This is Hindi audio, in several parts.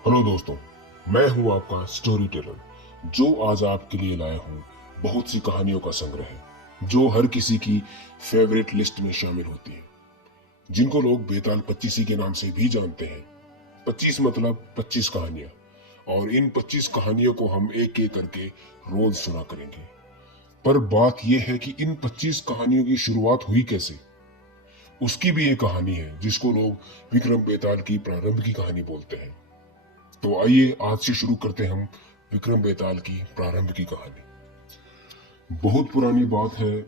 हेलो दोस्तों, मैं हूं आपका स्टोरी टेलर जो आज आपके लिए लाया हूं बहुत सी कहानियों का संग्रह जो हर किसी की फेवरेट लिस्ट में शामिल होती है, जिनको लोग बेताल पच्चीसी के नाम से भी जानते हैं। 25 मतलब 25 कहानियां, और इन 25 कहानियों को हम एक एक करके रोज सुना करेंगे। पर बात यह है कि इन 25 कहानियों की शुरुआत हुई कैसे। उसकी भी एक कहानी है जिसको लोग विक्रम बेताल की प्रारंभ की कहानी बोलते हैं। तो आइए आज से शुरू करते हम विक्रम बेताल की प्रारंभ की कहानी। बहुत पुरानी बात है।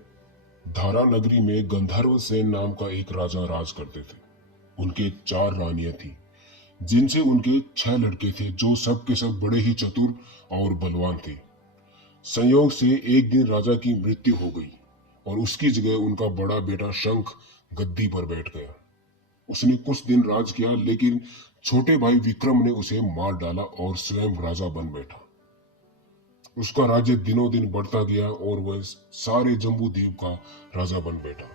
धारा नगरी में गंधर्व सेन नाम का एक राजा राज करते थे। उनके 4 रानियां थी, जिनसे उनके 6 लड़के थे जो सब के सब बड़े ही चतुर और बलवान थे। संयोग से एक दिन राजा की मृत्यु हो गई और उसकी जगह उनका बड़ा बेटा शंख गद्दी पर बैठ गया। उसने कुछ दिन राज किया, लेकिन छोटे भाई विक्रम ने उसे मार डाला और स्वयं राजा बन बैठा। उसका राज्य दिनों दिन बढ़ता गया और वह सारे जम्बू द्वीप का राजा बन बैठा।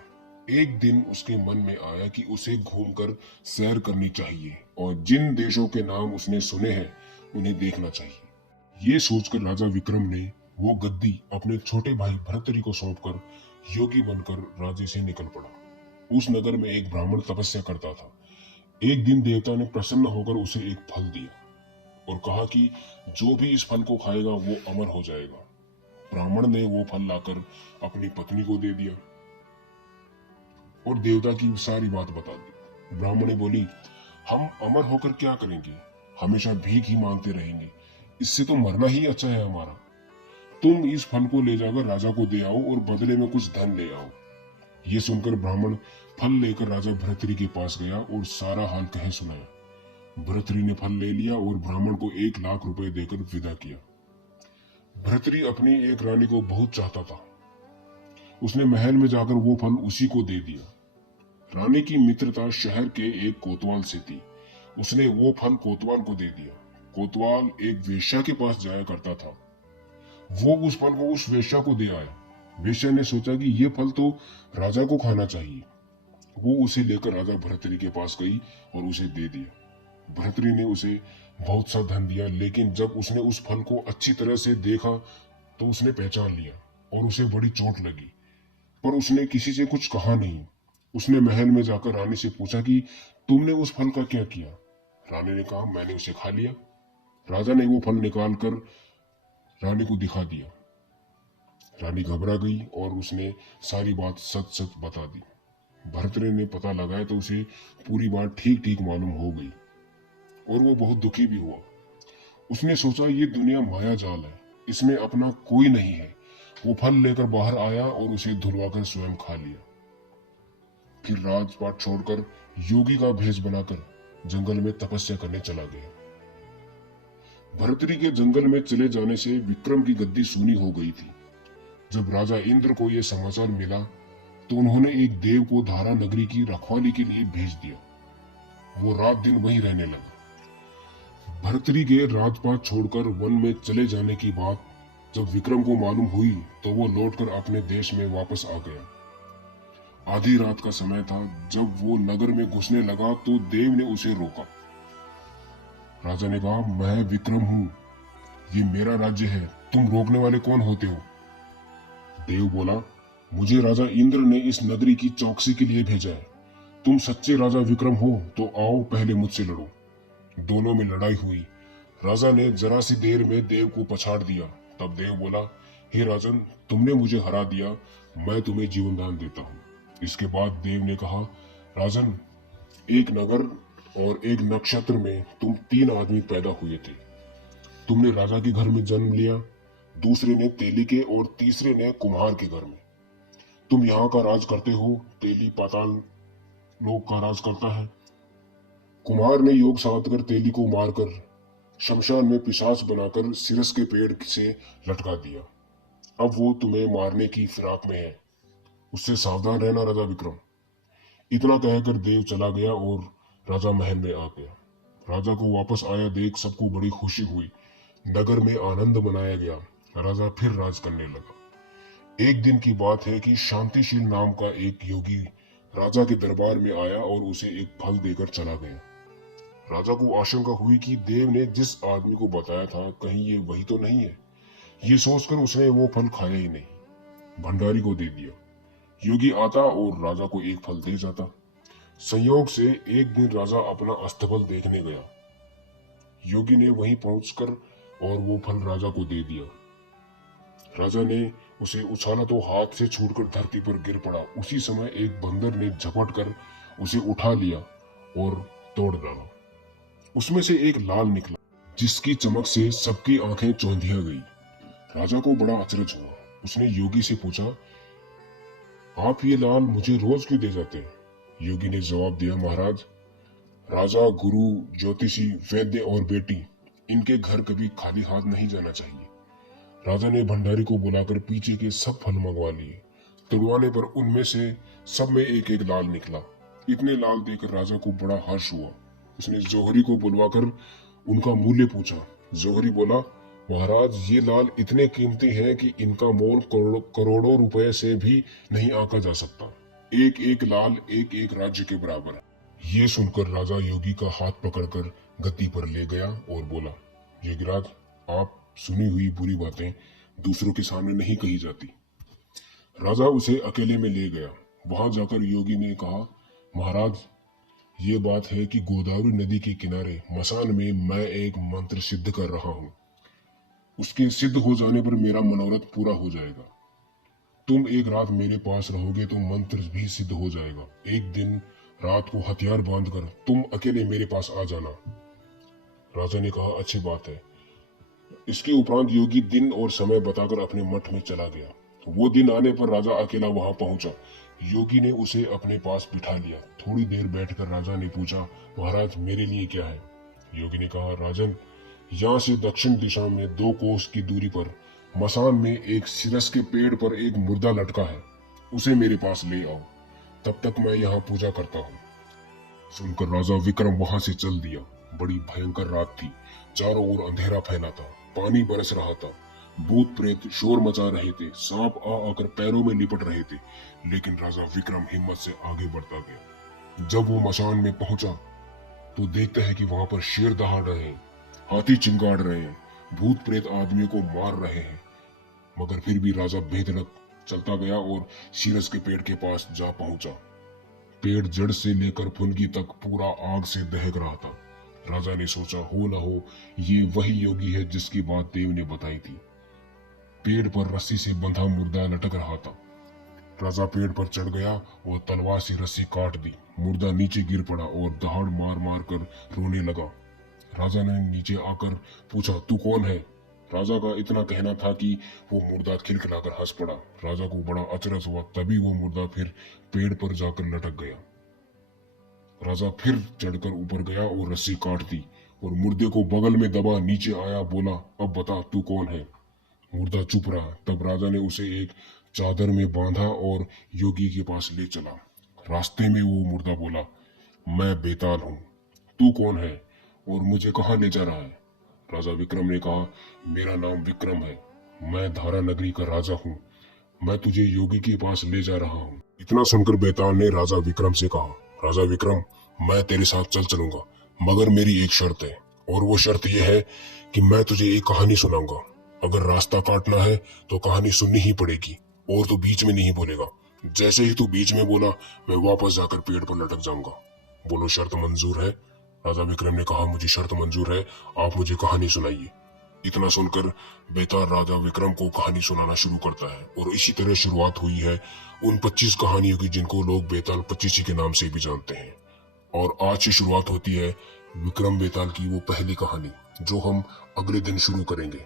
एक दिन उसके मन में आया कि उसे घूमकर सैर करनी चाहिए और जिन देशों के नाम उसने सुने हैं उन्हें देखना चाहिए। ये सोचकर राजा विक्रम ने वो गद्दी अपने छोटे भाई भर्तरी को सौंपकर योगी बनकर राज्य से निकल पड़ा। उस नगर में एक ब्राह्मण तपस्या करता था। एक दिन देवता ने प्रसन्न होकर उसे एक फल दिया और कहा कि जो भी इस फल को खाएगा वो अमर हो जाएगा। ब्राह्मण ने वो फल लाकर अपनी पत्नी को दे दिया और देवता की सारी बात बता दी। ब्राह्मणी बोली, हम अमर होकर क्या करेंगे, हमेशा भीख ही मांगते रहेंगे, इससे तो मरना ही अच्छा है हमारा। तुम इस फल को ले जाकर राजा को दे आओ और बदले में कुछ धन ले आओ। ये सुनकर ब्राह्मण फल लेकर राजा भर्तरी के पास गया और सारा हाल कह सुनाया। भर्तरी ने फल ले लिया और ब्राह्मण को 1 लाख रुपए देकर विदा किया। भर्तरी अपनी एक रानी को बहुत चाहता था। उसने महल में जाकर वो फल उसी को दे दिया। रानी की मित्रता शहर के एक कोतवाल से थी। उसने वो फल कोतवाल को दे दिया। कोतवाल एक वेश्या के पास जाया करता था। वो उस फल को उस वेश्या को दे आया। वेश्या ने सोचा कि ये फल तो राजा को खाना चाहिए। वो उसे लेकर राजा भर्तरी के पास गई और उसे दे दिया। भर्तरी ने उसे बहुत सा धन दिया, लेकिन जब उसने उस फल को अच्छी तरह से देखा तो उसने पहचान लिया और उसे बड़ी चोट लगी। पर उसने किसी से कुछ कहा नहीं। उसने महल में जाकर रानी से पूछा कि तुमने उस फल का क्या किया। रानी ने कहा, मैंने उसे खा लिया। राजा ने वो फल निकाल कर रानी को दिखा दिया। रानी घबरा गई और उसने सारी बात सच सच बता दी। भर्तरी ने पता लगाया तो उसे पूरी बात ठीक ठीक मालूम हो गई और वो बहुत दुखी भी हुआ। उसने सोचा ये दुनिया माया जाल है, इसमें अपना कोई नहीं है। वो फल लेकर बाहर आया और उसे धुलवाकर स्वयं खा लिया। फिर राजपाट छोड़कर योगी का भेष बनाकर जंगल में तपस्या करने चला गया। भर्तरी के जंगल में चले जाने से विक्रम की गद्दी सूनी हो गई थी। जब राजा इंद्र को यह समाचार मिला तो उन्होंने एक देव को धारा नगरी की रखवाली के लिए भेज दिया। वो रात दिन वहीं रहने लगा। भर्तरी के राजपाट छोड़कर वन में चले जाने की बात जब विक्रम को मालूम हुई तो वो लौटकर अपने देश में वापस आ गया। आधी रात का समय था। जब वो नगर में घुसने लगा तो देव ने उसे रोका। राजा ने कहा, मैं विक्रम हूं, ये मेरा राज्य है, तुम रोकने वाले कौन होते हो। देव बोला, मुझे राजा इंद्र ने इस नगरी की चौकसी के लिए भेजा है। तुम सच्चे राजा विक्रम हो तो आओ पहले मुझसे लड़ो। दोनों में लड़ाई हुई। राजा ने जरा सी देर में देव को पछाड़ दिया। तब देव बोला, हे राजन, तुमने मुझे हरा दिया, मैं तुम्हें जीवन दान देता हूँ। इसके बाद देव ने कहा, राजन, एक नगर और एक नक्षत्र में तुम 3 आदमी पैदा हुए थे। तुमने राजा के घर में जन्म लिया, दूसरे ने तेली के और तीसरे ने कुम्हार के घर में। तुम यहाँ का राज करते हो, तेली पाताल लोक का राज करता है। कुम्हार ने योग साध कर तेली को मारकर शमशान में पिशाच बनाकर सिरस के पेड़ से लटका दिया। अब वो तुम्हें मारने की फिराक में है, उससे सावधान रहना राजा विक्रम। इतना कहकर देव चला गया और राजा महल में आ गया। राजा को वापस आया देख सबको बड़ी खुशी हुई। नगर में आनंद मनाया गया। राजा फिर राज करने लगा। एक दिन की बात है कि शांतिशील नाम का एक योगी राजा के दरबार में आया और उसे एक फल देकर चला गया। राजा को आशंका हुई कि देव ने जिस आदमी को बताया था कहीं ये वही तो नहीं है। ये सोचकर उसने वो फल खाया ही नहीं, भंडारी को दे दिया। योगी आता और राजा को एक फल दे जाता। संयोग से एक दिन राजा अपना अस्तबल देखने गया। योगी ने वहीं पहुंचकर और वो फल राजा को दे दिया। राजा ने उसे उछाला तो हाथ से छूटकर धरती पर गिर पड़ा। उसी समय एक बंदर ने झपट कर उसे उठा लिया और तोड़ डाला। उसमें से एक लाल निकला, जिसकी चमक से सबकी आंखें चौंधिया गई। राजा को बड़ा अचरज हुआ। उसने योगी से पूछा, आप ये लाल मुझे रोज क्यों दे जाते हैं? योगी ने जवाब दिया, महाराज, राजा, गुरु, ज्योतिषी, वैद्य और बेटी, इनके घर कभी खाली हाथ नहीं जाना चाहिए। राजा ने भंडारी को बुलाकर पीछे के सब फल मंगवा लिए। तोड़वाने पर उनमें से सब में एक एक लाल निकला। इतने लाल देखकर राजा को बड़ा हर्ष हुआ। उसने जौहरी को बुलवाकर उनका मूल्य पूछा। जौहरी बोला, महाराज, ये लाल इतने कीमती हैं कि इनका मोल करोड़ों रुपए से भी नहीं आंका जा सकता। एक एक लाल एक एक राज्य के बराबर है। ये सुनकर राजा योगी का हाथ पकड़कर गद्दी पर ले गया और बोला, योगीराज, आप सुनी हुई बुरी बातें दूसरों के सामने नहीं कही जाती। राजा उसे अकेले में ले गया। वहां जाकर योगी ने कहा, महाराज, ये बात है कि गोदावरी नदी के किनारे मसान में मैं एक मंत्र सिद्ध कर रहा हूँ। उसके सिद्ध हो जाने पर मेरा मनोरथ पूरा हो जाएगा। तुम एक रात मेरे पास रहोगे तो मंत्र भी सिद्ध हो जाएगा। एक दिन रात को हथियार बांधकर तुम अकेले मेरे पास आ जाना। राजा ने कहा, अच्छी बात है। इसके उपरांत योगी दिन और समय बताकर अपने मठ में चला गया। वो दिन आने पर राजा अकेला वहां पहुंचा। योगी ने उसे अपने पास बिठा लिया। थोड़ी देर बैठकर राजा ने पूछा, महाराज, मेरे लिए क्या है? योगी ने कहा, राजन, यहाँ से दक्षिण दिशा में 2 कोस की दूरी पर मसान में एक सिरस के पेड़ पर एक मुर्दा लटका है। उसे मेरे पास ले आओ, तब तक मैं यहाँ पूजा करता हूँ। सुनकर राजा विक्रम वहां से चल दिया। बड़ी भयंकर रात थी। चारों ओर अंधेरा फैला था। पानी बरस रहा था। भूत प्रेत शोर मचा रहे थे। सांप आ आकर पैरों में लिपट रहे थे। लेकिन राजा विक्रम हिम्मत से आगे बढ़ता गया। जब वो मसान में पहुंचा तो देखता है कि वहां पर शेर दहाड़ रहे हैं, हाथी चिंगाड़ रहे हैं, भूत प्रेत आदमियों को मार रहे हैं। मगर फिर भी राजा बेधड़क चलता गया और सीरस के पेड़ के पास जा पहुंचा। पेड़ जड़ से लेकर फुनगी तक पूरा आग से दहक रहा था। राजा ने सोचा, हो न हो ये वही योगी है जिसकी बात देव ने बताई थी। पेड़ पर रस्सी से बंधा मुर्दा लटक रहा था। राजा पेड़ पर चढ़ गया और तलवार से रस्सी काट दी। मुर्दा नीचे गिर पड़ा और दहाड़ मार मार कर रोने लगा। राजा ने नीचे आकर पूछा, तू कौन है? राजा का इतना कहना था कि वो मुर्दा खिलखिलाकर हंस पड़ा। राजा को बड़ा अचरज हुआ। तभी वो मुर्दा फिर पेड़ पर जाकर लटक गया। राजा फिर चढ़कर ऊपर गया और रस्सी काट दी और मुर्दे को बगल में दबा नीचे आया। बोला, अब बता, तू कौन है? मुर्दा चुप रहा। तब राजा ने उसे एक चादर में बांधा और योगी के पास ले चला। रास्ते में वो मुर्दा बोला, मैं बेताल हूँ। तू कौन है और मुझे कहाँ ले जा रहा है? राजा विक्रम ने कहा, मेरा नाम विक्रम है। मैं धारा नगरी का राजा हूँ। मैं तुझे योगी के पास ले जा रहा हूँ। इतना सुनकर बेताल ने राजा विक्रम से कहा, राजा विक्रम, मैं तेरे साथ चल चलूंगा, मगर मेरी एक शर्त है। और वो शर्त यह है कि मैं तुझे एक कहानी सुनाऊंगा। अगर रास्ता काटना है तो कहानी सुननी ही पड़ेगी और तू बीच में नहीं बोलेगा। जैसे ही तू बीच में बोला, मैं वापस जाकर पेड़ पर लटक जाऊंगा। बोलो, शर्त मंजूर है? राजा विक्रम ने कहा, मुझे शर्त मंजूर है, आप मुझे कहानी सुनाइए। इतना सुनकर बेताल राजा विक्रम को कहानी सुनाना शुरू करता है और इसी तरह शुरुआत हुई है उन 25 कहानियों की जिनको लोग बेताल 25 के नाम से भी जानते हैं। और आज से शुरुआत होती है विक्रम बेताल की वो पहली कहानी, जो हम अगले दिन शुरू करेंगे।